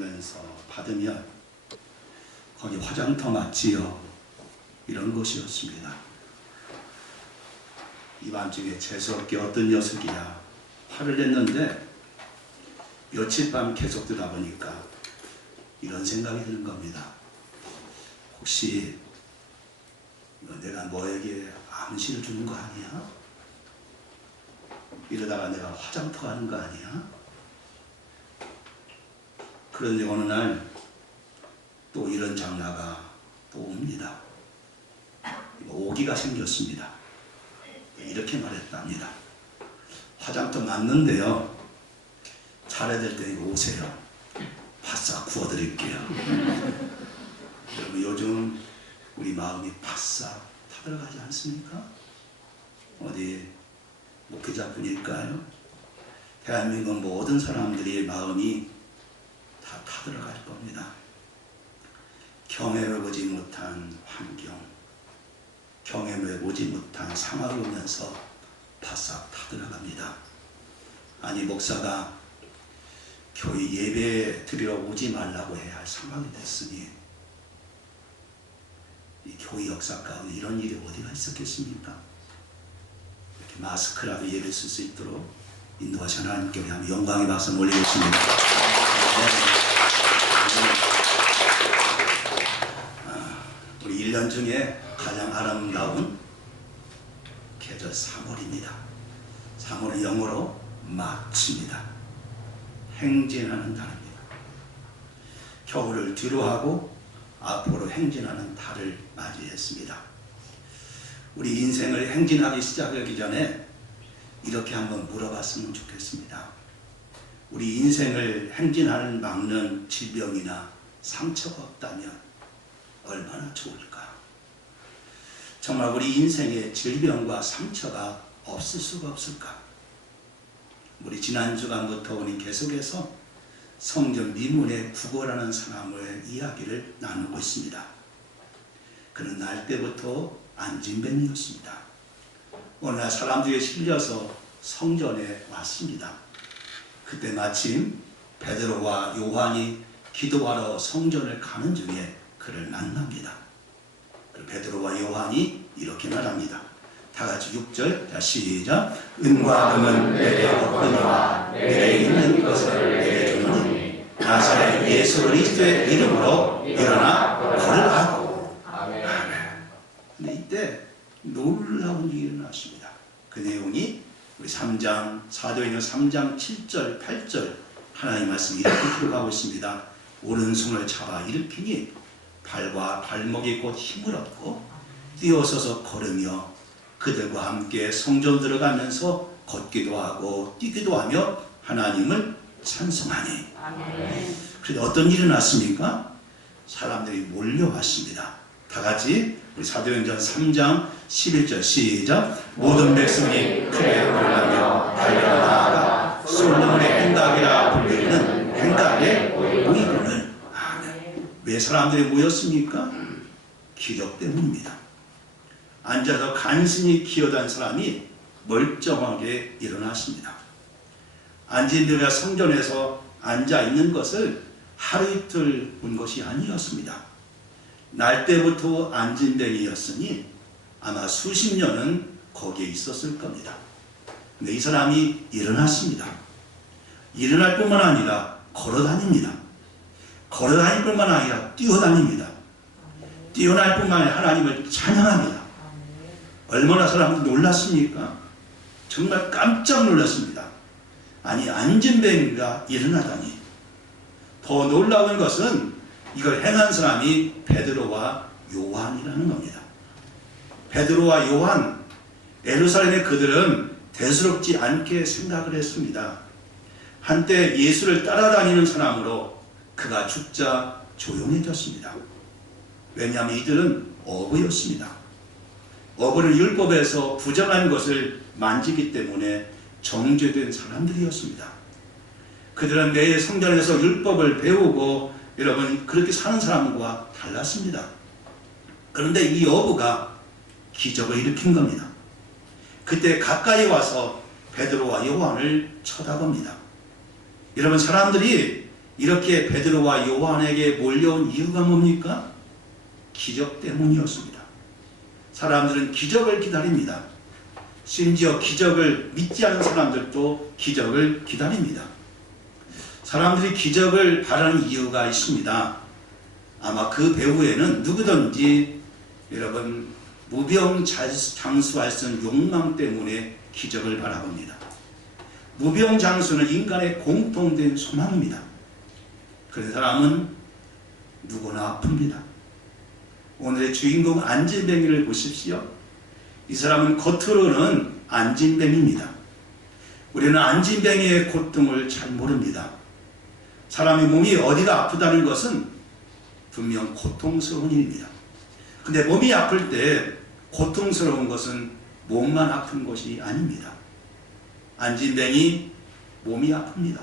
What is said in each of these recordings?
올리면서 받으면 거기 화장터 맞지요? 이런 것이었습니다. 이밤중에 재수없게 어떤 녀석이야 화를 냈는데 며칠 밤 계속 듣다 보니까 이런 생각이 드는 겁니다. 혹시 내가 너에게 암시를 주는 거 아니야? 이러다가 내가 화장터 가는 거 아니야? 그런데 어느 날 또 이런 장나가 또 옵니다. 오기가 생겼습니다. 이렇게 말했답니다. 화장터 맞는데요, 차례 될 때 오세요. 바싹 구워드릴게요. 여러분, 요즘 우리 마음이 바싹 타들어가지 않습니까? 어디 목회자뿐일까요? 대한민국 모든 사람들의 마음이 다 타들어갈 겁니다. 경험해보지 못한 환경, 경험해보지 못한 상황을 오면서 바싹 타들어갑니다. 아니, 목사가 교회 예배 드리러 오지 말라고 해야 할 상황이 됐으니 이 교회 역사 가운데 이런 일이 어디가 있었겠습니까? 이렇게 마스크라도 예배 쓸 수 있도록 인도하신 하나님께 우리 한번 영광의 박수 올리겠습니다. 우리 1년 중에 가장 아름다운 계절 3월입니다. 3월은 영어로 마치입니다. 행진하는 달입니다. 겨울을 뒤로하고 앞으로 행진하는 달을 맞이했습니다. 우리 인생을 행진하기 시작하기 전에 이렇게 한번 물어봤으면 좋겠습니다. 우리 인생을 행진하는 막는 질병이나 상처가 없다면 얼마나 좋을까? 정말 우리 인생에 질병과 상처가 없을 수가 없을까? 우리 지난 주간부터 우리 계속해서 성전 미문의 구거라는 사람의 이야기를 나누고 있습니다. 그는 날 때부터 안진뱅이였습니다. 어느 날 사람들이 실려서 성전에 왔습니다. 그때 마침 베드로와 요한이 기도하러 성전을 가는 중에 그를 만납니다. 베드로와 요한이 이렇게 말합니다. 다 같이 6절, 자 시작. 은과 금은 내게 없거니와 내게 있는 것을 내게 주노니 나사렛 예수 그리스도의 이름으로 일어나 걸으라고. 아멘. 근데 이때 놀라운 일이 일어났습니다. 그 내용이 우리 3장 사도행전 3장 7절 8절 하나님 말씀이 이렇게 기록하고 있습니다. 오른손을 잡아 일으키니 발과 발목이 곧 힘을 얻고 뛰어서서 걸으며 그들과 함께 성전 들어가면서 걷기도 하고 뛰기도 하며 하나님을 찬송하니. 그런데 어떤 일이 났습니까? 사람들이 몰려왔습니다. 다 같이 우리 사도행전 3장 11절 시작. 모든 백성이 크게 놀라며 달려나가 솔로몬의 행각이라 불리는 행각에 모이거늘. 왜 사람들이 모였습니까? 기적 때문입니다. 앉아서 간신히 기어단 사람이 멀쩡하게 일어났습니다. 안진뱅이가 성전에서 앉아있는 것을 하루 이틀 본 것이 아니었습니다. 날 때부터 안진뱅이였으니 아마 수십 년은 거기에 있었을 겁니다. 근데 이 사람이 일어났습니다. 일어날 뿐만 아니라 걸어다닙니다. 걸어다닐 뿐만 아니라 뛰어다닙니다. 뛰어날 뿐만 아니라 하나님을 찬양합니다. 얼마나 사람들이 놀랐습니까? 정말 깜짝 놀랐습니다. 아니, 안진뱅이가 일어나다니. 더 놀라운 것은 이걸 행한 사람이 베드로와 요한이라는 겁니다. 베드로와 요한, 예루살렘의 그들은 대수롭지 않게 생각을 했습니다. 한때 예수를 따라다니는 사람으로 그가 죽자 조용해졌습니다. 왜냐하면 이들은 어부였습니다. 어부는 율법에서 부정한 것을 만지기 때문에 정죄된 사람들이었습니다. 그들은 매일 성전에서 율법을 배우고 여러분 그렇게 사는 사람과 달랐습니다. 그런데 이 어부가 기적을 일으킨 겁니다. 그때 가까이 와서 베드로와 요한을 쳐다봅니다. 여러분, 사람들이 이렇게 베드로와 요한에게 몰려온 이유가 뭡니까? 기적 때문이었습니다. 사람들은 기적을 기다립니다. 심지어 기적을 믿지 않는 사람들도 기적을 기다립니다. 사람들이 기적을 바라는 이유가 있습니다. 아마 그 배후에는 누구든지 여러분 무병장수할 수 있는 욕망 때문에 기적을 바라봅니다. 무병장수는 인간의 공통된 소망입니다. 그런 사람은 누구나 아픕니다. 오늘의 주인공 안진뱅이를 보십시오. 이 사람은 겉으로는 안진뱅이입니다. 우리는 안진뱅이의 고통을 잘 모릅니다. 사람의 몸이 어디가 아프다는 것은 분명 고통스러운 일입니다. 근데 몸이 아플 때 고통스러운 것은 몸만 아픈 것이 아닙니다. 안진뱅이 몸이 아픕니다.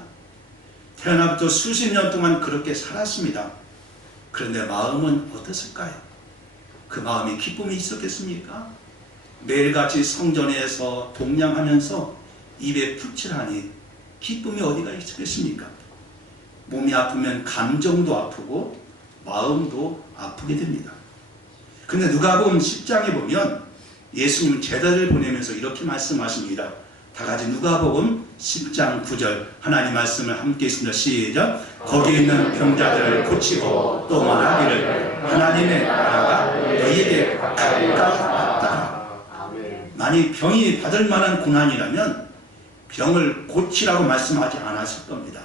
태어나부터 수십 년 동안 그렇게 살았습니다. 그런데 마음은 어땠을까요? 그 마음이 기쁨이 있었겠습니까? 매일같이 성전에서 동냥하면서 입에 푹칠하니 기쁨이 어디가 있겠습니까? 몸이 아프면 감정도 아프고 마음도 아프게 됩니다. 근데 누가복음 10장에 보면 예수님은 제자들을 보내면서 이렇게 말씀하십니다. 다 같이 누가복음 10장 9절 하나님 말씀을 함께 있습니다. 시작. 거기 있는 병자들을 고치고 또 말하기를 하나님의 나라가 너희에게 가까이 왔다. 만약 병이 받을 만한 고난이라면 병을 고치라고 말씀하지 않았을 겁니다.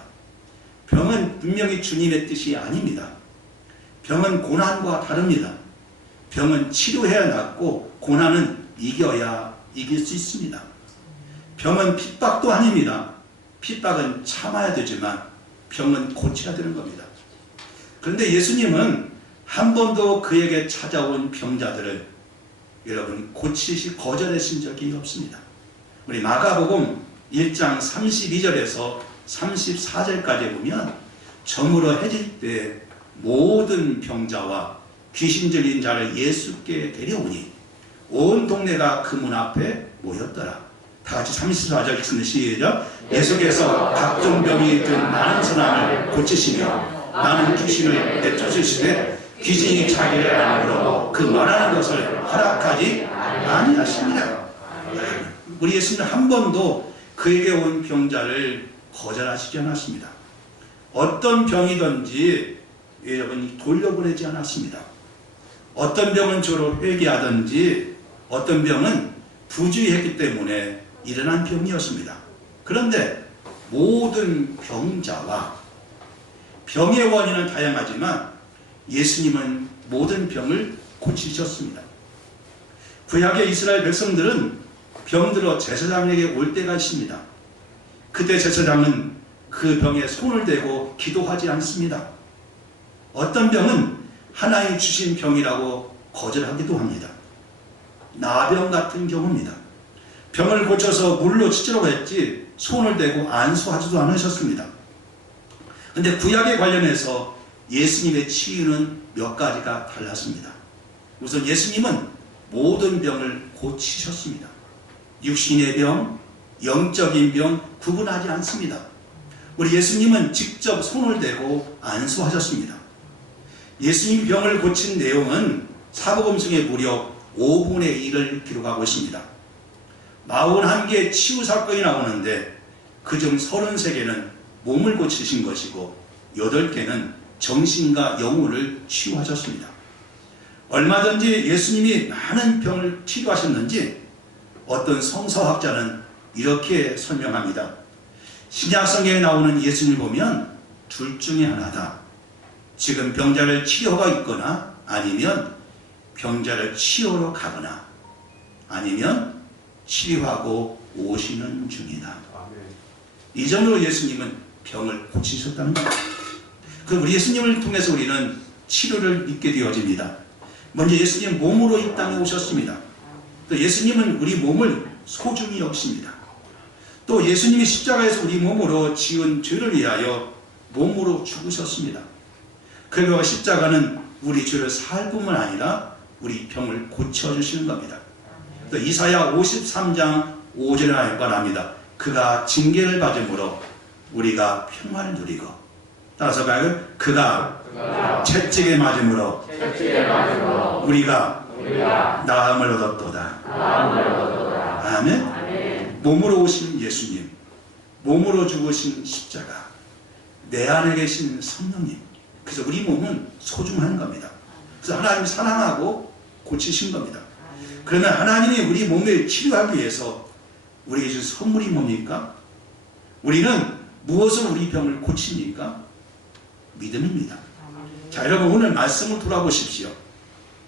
병은 분명히 주님의 뜻이 아닙니다. 병은 고난과 다릅니다. 병은 치료해야 낫고 고난은 이겨야 이길 수 있습니다. 병은 핍박도 아닙니다. 핍박은 참아야 되지만 병은 고쳐야 되는 겁니다. 그런데 예수님은 한 번도 그에게 찾아온 병자들을 여러분 고치시 거절하신 적이 없습니다. 우리 마가복음 1장 32절에서 34절까지 보면 저물어 해질 때 모든 병자와 귀신 들린 자를 예수께 데려오니 온 동네가 그 문 앞에 모였더라. 다 같이 34절 읽습니다. 시작. 예수께서 각종 병이 든 많은 사람을 고치시며 많은 귀신을 내쫓으시되 귀신이 자기를 안으로 그 말하는 것을 허락하지 아니하십니다. 우리 예수님은 한 번도 그에게 온 병자를 거절하시지 않았습니다. 어떤 병이든지 여러분이 돌려보내지 않았습니다. 어떤 병은 주로 회개하든지 어떤 병은 부주의했기 때문에 일어난 병이었습니다. 그런데 모든 병자와 병의 원인은 다양하지만 예수님은 모든 병을 고치셨습니다. 구약의 이스라엘 백성들은 병들어 제사장에게 올 때가 있습니다. 그때 제사장은 그 병에 손을 대고 기도하지 않습니다. 어떤 병은 하나님 주신 병이라고 거절하기도 합니다. 나병 같은 경우입니다. 병을 고쳐서 물로 치자고 했지 손을 대고 안수하지도 않으셨습니다. 그런데 구약에 관련해서 예수님의 치유는 몇 가지가 달랐습니다. 우선 예수님은 모든 병을 고치셨습니다. 육신의 병, 영적인 병 구분하지 않습니다. 우리 예수님은 직접 손을 대고 안수하셨습니다. 예수님이 병을 고친 내용은 사복음 중에 무려 5분의 1을 기록하고 있습니다. 41개의 치유 사건이 나오는데 그중 33개는 몸을 고치신 것이고 8개는 정신과 영혼을 치유하셨습니다. 얼마든지 예수님이 많은 병을 치료하셨는지 어떤 성서학자는 이렇게 설명합니다. 신약성경에 나오는 예수님을 보면 둘 중에 하나다. 지금 병자를 치료하고 있거나 아니면 병자를 치료로 가거나 아니면 치료하고 오시는 중이다. 이 정도로 예수님은 병을 고치셨다는 겁니다. 그럼 우리 예수님을 통해서 우리는 치료를 믿게 되어집니다. 먼저 예수님 몸으로 이 땅에 오셨습니다. 또 예수님은 우리 몸을 소중히 여기십니다. 또 예수님이 십자가에서 우리 몸으로 지은 죄를 위하여 몸으로 죽으셨습니다. 그리고 십자가는 우리 죄를 살 뿐만 아니라 우리 병을 고쳐주시는 겁니다. 또 이사야 53장 5절에 말합니다. 그가 징계를 받음으로 우리가 평화를 누리고 따라서 봐요. 그가 채찍에 맞음으로 우리가 나음을 얻었도다. 아멘. 몸으로 오신 예수님, 몸으로 죽으신 십자가, 내 안에 계신 성령님. 그래서 우리 몸은 소중한 겁니다. 그래서 하나님이 사랑하고 고치신 겁니다. 그러면 하나님이 우리 몸을 치료하기 위해서 우리에게 주신 선물이 뭡니까? 우리는 무엇을 우리 병을 고칩니까? 믿음입니다. 자, 여러분 오늘 말씀을 돌아보십시오.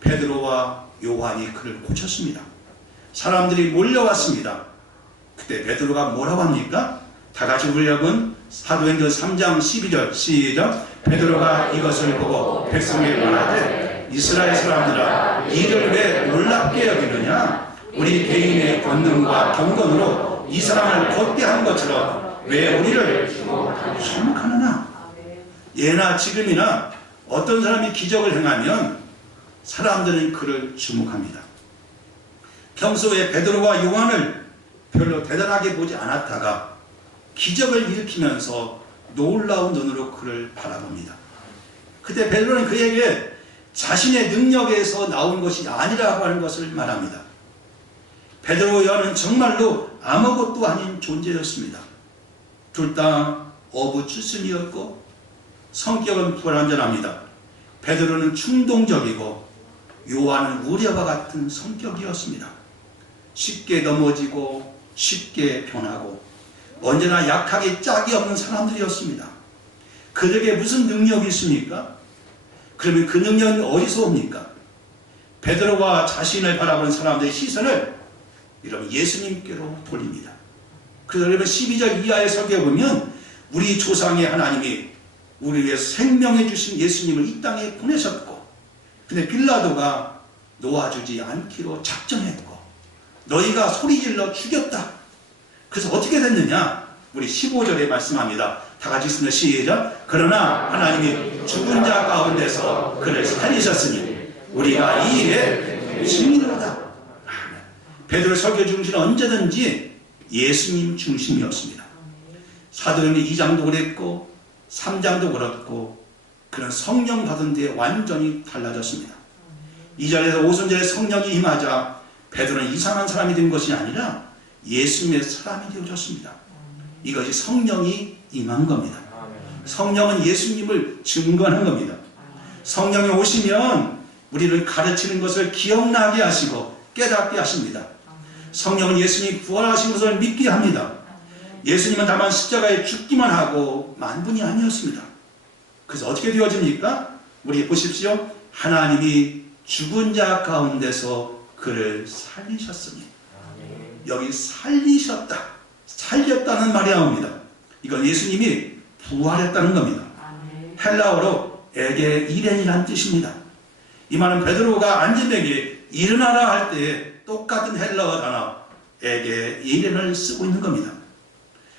베드로와 요한이 그를 고쳤습니다. 사람들이 몰려왔습니다. 그때 베드로가 뭐라고 합니까? 다 같이 우리 여러분 사도행전 3장 12절 시작. 베드로가 이것을 보고 백성에게 말하되 이스라엘 사람들아 이를 왜 놀랍게 여기느냐? 우리 개인의 권능과 경건으로 이 사람을 곧게 한 것처럼 왜 우리를 주목하느냐? 예나 지금이나 어떤 사람이 기적을 행하면 사람들은 그를 주목합니다. 평소에 베드로와 요한을 별로 대단하게 보지 않았다가 기적을 일으키면서 놀라운 눈으로 그를 바라봅니다. 그때 베드로는 그에게 자신의 능력에서 나온 것이 아니라고 하는 것을 말합니다. 베드로와 요한은 정말로 아무것도 아닌 존재였습니다. 둘 다 어부 출신이었고 성격은 불완전합니다. 베드로는 충동적이고 요한은 우레와 같은 성격이었습니다. 쉽게 넘어지고 쉽게 변하고 언제나 약하게 짝이 없는 사람들이었습니다. 그들에게 무슨 능력이 있습니까? 그러면 그 능력이 어디서 옵니까? 베드로와 자신을 바라보는 사람들의 시선을 여러분 예수님께로 돌립니다. 그래서 여러분 12절 이하에 살펴보면 우리 조상의 하나님이 우리 위해서 생명해 주신 예수님을 이 땅에 보내셨고, 근데 빌라도가 놓아주지 않기로 작정했고 너희가 소리질러 죽였다. 그래서 어떻게 됐느냐? 우리 15절에 말씀합니다. 다 같이 있습니다. 시작. 그러나 하나님이 죽은 자 가운데서 그를 살리셨으니 우리가 이 일에 증인으로다. 베드로 설교 중심은 언제든지 예수님 중심이었습니다. 사도행전 2장도 그랬고 3장도 그렇고 그런 성령 받은 뒤에 완전히 달라졌습니다. 2절에서 5절에 성령이 임하자 베드로는 이상한 사람이 된 것이 아니라 예수님의 사람이 되어졌습니다. 이것이 성령이 임한 겁니다. 성령은 예수님을 증거하는 겁니다. 성령이 오시면 우리를 가르치는 것을 기억나게 하시고 깨닫게 하십니다. 성령은 예수님이 부활하신 것을 믿게 합니다. 예수님은 다만 십자가에 죽기만 하고 만분이 아니었습니다. 그래서 어떻게 되어집니까? 우리 보십시오. 하나님이 죽은 자 가운데서 그를 살리셨으니. 여기 살리셨다. 살렸다는 말이 나옵니다. 이건 예수님이 부활했다는 겁니다. 헬라어로 에게 이렌이라는 뜻입니다. 이 말은 베드로가 안진뱅이에 일어나라 할 때 똑같은 헬라어 단어 에게 이렌을 쓰고 있는 겁니다.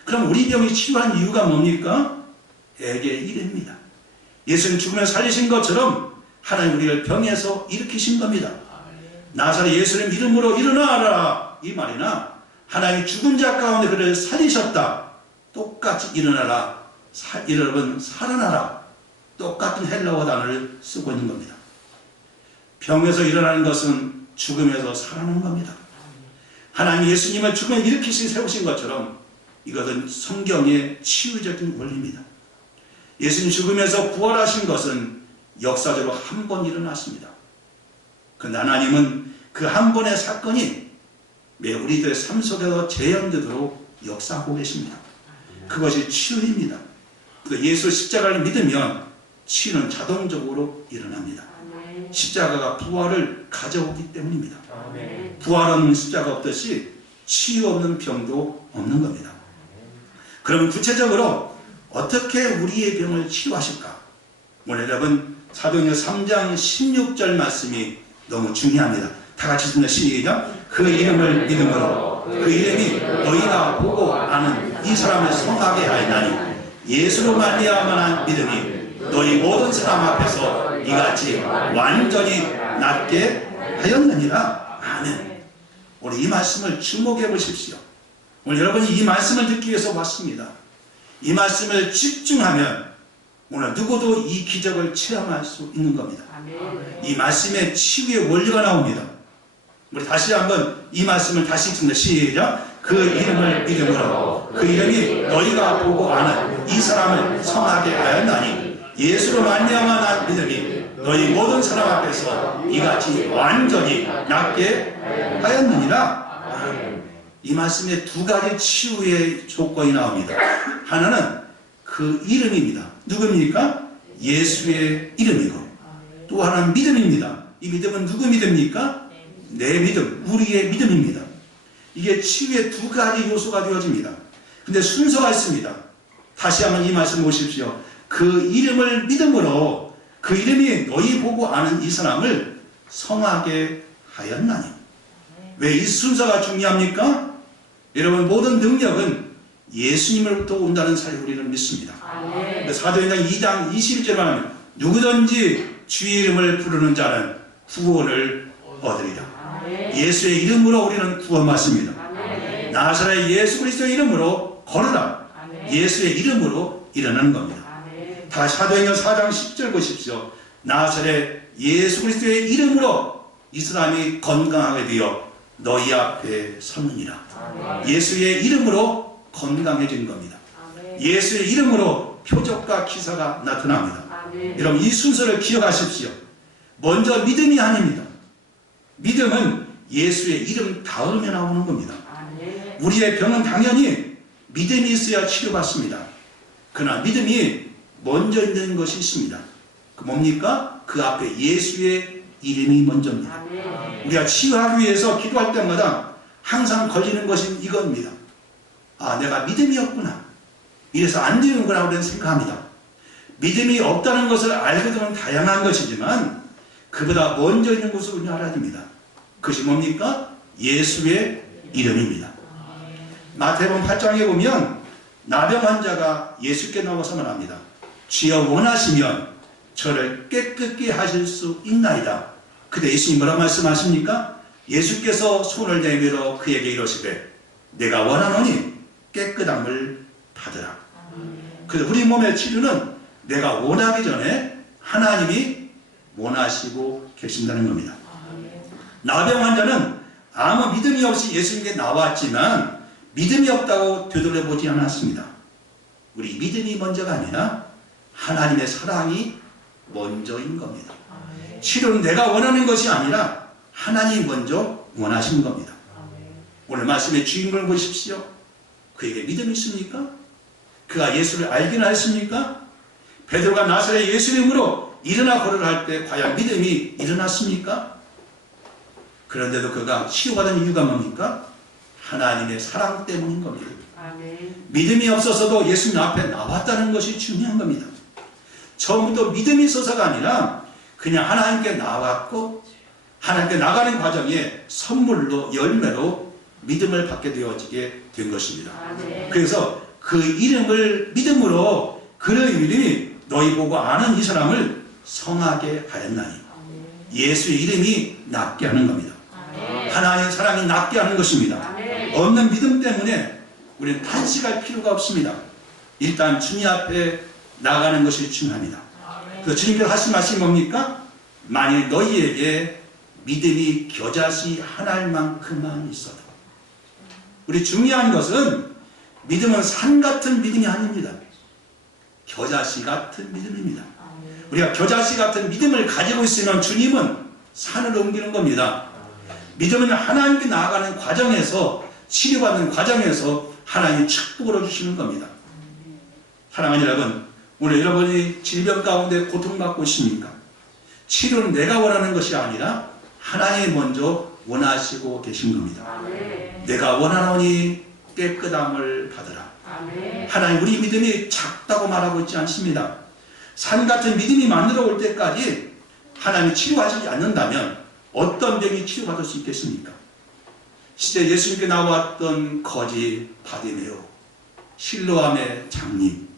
그럼 우리 병이 치료한 이유가 뭡니까? 에게 이렌입니다. 예수님 죽으면 살리신 것처럼 하나님 우리를 병에서 일으키신 겁니다. 나사렛 예수님 이름으로 일어나라 이 말이나 하나님이 죽은 자 가운데 그를 살리셨다. 똑같이 일어나라. 여러분 살아나라. 똑같은 헬라어 단어를 쓰고 있는 겁니다. 병에서 일어나는 것은 죽음에서 살아나는 겁니다. 하나님 예수님을 죽음에 일으키신 세우신 것처럼 이것은 성경의 치유적인 원리입니다. 예수님 죽음에서 부활하신 것은 역사적으로 한 번 일어났습니다. 그런데 하나님은 그 한 번의 사건이 매우 우리들의 삶 속에서 재현되도록 역사하고 계십니다. 그것이 치유입니다. 예수 십자가를 믿으면 치유는 자동적으로 일어납니다. 십자가가 부활을 가져오기 때문입니다. 부활 없는 십자가 없듯이 치유 없는 병도 없는 겁니다. 그러면 구체적으로 어떻게 우리의 병을 치료하실까? 오늘 여러분 사도행전 3장 16절 말씀이 너무 중요합니다. 다 같이 읽습니다. 시작. 그 이름을 믿음으로 그 이름이 너희가 보고 아는 이 사람을 성하게 하였나니 예수로 말미암아 믿음이 너희 모든 사람 앞에서 이같이 완전히 낫게 하였느니라. 아멘. 우리 이 말씀을 주목해 보십시오. 오늘 여러분이 이 말씀을 듣기 위해서 왔습니다. 이 말씀을 집중하면 오늘 누구도 이 기적을 체험할 수 있는 겁니다. 아멘. 이 말씀에 치유의 원리가 나옵니다. 우리 다시 한번 이 말씀을 다시 읽습니다. 시작. 그 이름을 믿음으로 그 이름이 너희가 보고 아는 이 사람을 성하게 하였나니 예수로 말미암아 난 믿음이 너희 모든 사람 앞에서 이같이 완전히 낫게 하였느니라. 이 말씀에 두 가지 치유의 조건이 나옵니다. 하나는 그 이름입니다. 누굽니까? 예수의 이름이고, 또 하나는 믿음입니다. 이 믿음은 누구 믿음입니까? 내 믿음, 우리의 믿음입니다. 이게 치유의 두 가지 요소가 되어집니다. 근데 순서가 있습니다. 다시 한번 이 말씀 보십시오. 그 이름을 믿음으로 그 이름이 너희 보고 아는 이 사람을 성하게 하였나니. 왜 이 순서가 중요합니까? 여러분, 모든 능력은 예수님으로부터 온다는 사실을 우리는 믿습니다. 사도행전 2장 21절만 하면 누구든지 주의 이름을 부르는 자는 구원을 얻으리라. 예수의 이름으로 우리는 구원받습니다. 나사렛 예수 그리스도의 이름으로 걸으라. 예수의 이름으로 일어나는 겁니다. 다 사도행전 4장 10절 보십시오. 나사렛 예수 그리스도의 이름으로 이 사람이 건강하게 되어 너희 앞에 섰느니라. 예수의 이름으로 건강해진 겁니다. 예수의 이름으로 표적과 기사가 나타납니다. 여러분, 이 순서를 기억하십시오. 먼저 믿음이 아닙니다. 믿음은 예수의 이름 다음에 나오는 겁니다. 우리의 병은 당연히 믿음이 있어야 치료받습니다. 그러나 믿음이 먼저 있는 것이 있습니다. 그 뭡니까? 그 앞에 예수의 이름이 먼저입니다. 우리가 치유하기 위해서 기도할 때마다 항상 걸리는 것은 이겁니다. 아, 내가 믿음이 없구나. 이래서 안 되는구나 우리는 생각합니다. 믿음이 없다는 것을 알게 되면 다양한 것이지만 그보다 먼저 있는 것을 우리는 알아야 됩니다. 그것이 뭡니까? 예수의 이름입니다. 마태복음 8장에 보면 나병 환자가 예수께 나와서 말합니다. 주여 원하시면 저를 깨끗게 하실 수 있나이다. 그때 예수님 뭐라 말씀하십니까? 예수께서 손을 내밀어 그에게 이르시되 내가 원하노니 깨끗함을 받으라. 그래서 우리 몸의 치료는 내가 원하기 전에 하나님이 원하시고 계신다는 겁니다. 나병 환자는 아무 믿음이 없이 예수님께 나왔지만 믿음이 없다고 되돌려보지 않았습니다. 우리 믿음이 먼저가 아니라 하나님의 사랑이 먼저인 겁니다. 치료는 내가 원하는 것이 아니라 하나님이 먼저 원하신 겁니다. 오늘 말씀의 주인공을 보십시오. 그에게 믿음이 있습니까? 그가 예수를 알기는 했습니까? 베드로가 나사렛 예수 이름으로 일어나 걸으라 할 때 과연 믿음이 일어났습니까? 그런데도 그가 치유받은 이유가 뭡니까? 하나님의 사랑 때문인 겁니다. 믿음이 없어서도 예수님 앞에 나왔다는 것이 중요한 겁니다. 처음부터 믿음이 있어서가 아니라 그냥 하나님께 나왔고 하나님께 나가는 과정에 선물로 열매로 믿음을 받게 되어지게 된 것입니다. 그래서 그 이름을 믿음으로 그의 이름이 너희 보고 아는 이 사람을 성하게 하였나니. 예수의 이름이 낫게 하는 겁니다. 하나님의 사랑이 낫게 하는 것입니다. 없는 믿음 때문에 우리는 탄식할 필요가 없습니다. 일단 주님 앞에 나가는 것이 중요합니다. 그래서 주님께서 하신 말씀이 뭡니까? 만일 너희에게 믿음이 겨자씨 한 알만큼만 있어도. 우리 중요한 것은 믿음은 산 같은 믿음이 아닙니다. 겨자씨 같은 믿음입니다. 우리가 겨자씨 같은 믿음을 가지고 있으면 주님은 산을 옮기는 겁니다. 믿음은 하나님께 나아가는 과정에서 치료받는 과정에서 하나님이 축복을 주시는 겁니다. 사랑하는 여러분, 오늘 여러분이 질병 가운데 고통받고 있습니까? 치료는 내가 원하는 것이 아니라 하나님이 먼저 원하시고 계신 겁니다. 내가 원하노니 깨끗함을 받으라. 하나님, 우리 믿음이 작다고 말하고 있지 않습니다. 산 같은 믿음이 만들어 올 때까지 하나님이 치료하시지 않는다면 어떤 병이 치료받을 수 있겠습니까? 시대 예수님께 나왔던 거지 바디메오, 실로암의 장님,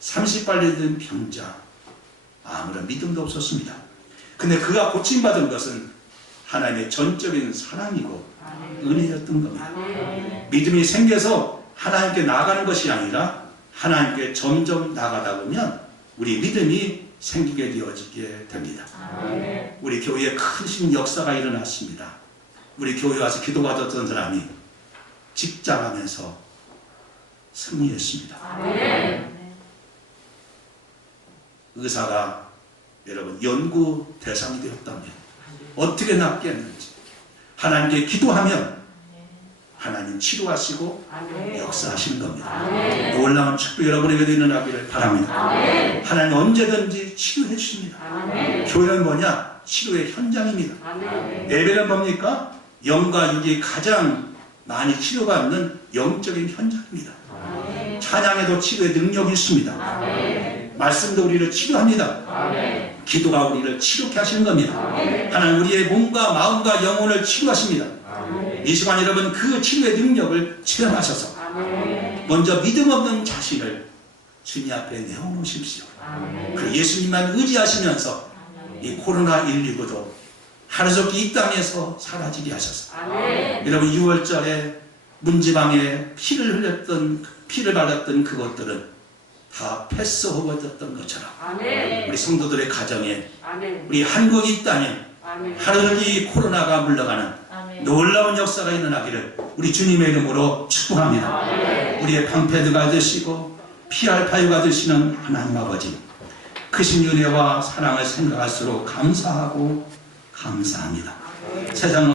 30발이 된 병자, 아무런 믿음도 없었습니다. 근데 그가 고침받은 것은 하나님의 전적인 사랑이고 은혜였던 겁니다. 믿음이 생겨서 하나님께 나가는 것이 아니라 하나님께 점점 나가다 보면 우리 믿음이 생기게 되어지게 됩니다. 아멘. 우리 교회에 큰 역사가 일어났습니다. 우리 교회 와서 기도받았던 사람이 직장하면서 승리했습니다. 아멘. 의사가 여러분 연구 대상이 되었다면 어떻게 낫겠는지 하나님께 기도하면 하나님 치료하시고 아멘. 역사하시는 겁니다. 아멘. 놀라운 축복 여러분에게 일어나기를 바랍니다. 아멘. 하나님 언제든지 치료해 주십니다. 아멘. 교회는 뭐냐? 치료의 현장입니다. 아멘. 예배는 뭡니까? 영과 육이 가장 많이 치료받는 영적인 현장입니다. 아멘. 찬양에도 치료의 능력이 있습니다. 아멘. 말씀도 우리를 치료합니다. 아멘. 기도가 우리를 치료케 하시는 겁니다. 아멘. 하나님 우리의 몸과 마음과 영혼을 치료하십니다. 아멘. 이 시간 여러분 그 치료의 능력을 체험하셔서 아멘. 먼저 믿음 없는 자신을 주님 앞에 내어놓으십시오. 아멘. 그 예수님만 의지하시면서 이 코로나19도 하루속히 이 땅에서 사라지게 하셔서 아멘. 여러분 6월절에 문지방에 피를 발랐던 그것들은 다 패스오버됐던 것처럼 아멘. 우리 성도들의 가정에 아멘. 우리 한국이 이 땅에 아멘. 하루속히 코로나가 물러가는 아멘. 놀라운 역사가 일어나기를 우리 주님의 이름으로 축복합니다. 아멘. 우리의 방패드가 되시고 피할 파유가 되시는 하나님 아버지 크신 은혜와 사랑을 생각할수록 감사하고 감사합니다. 세상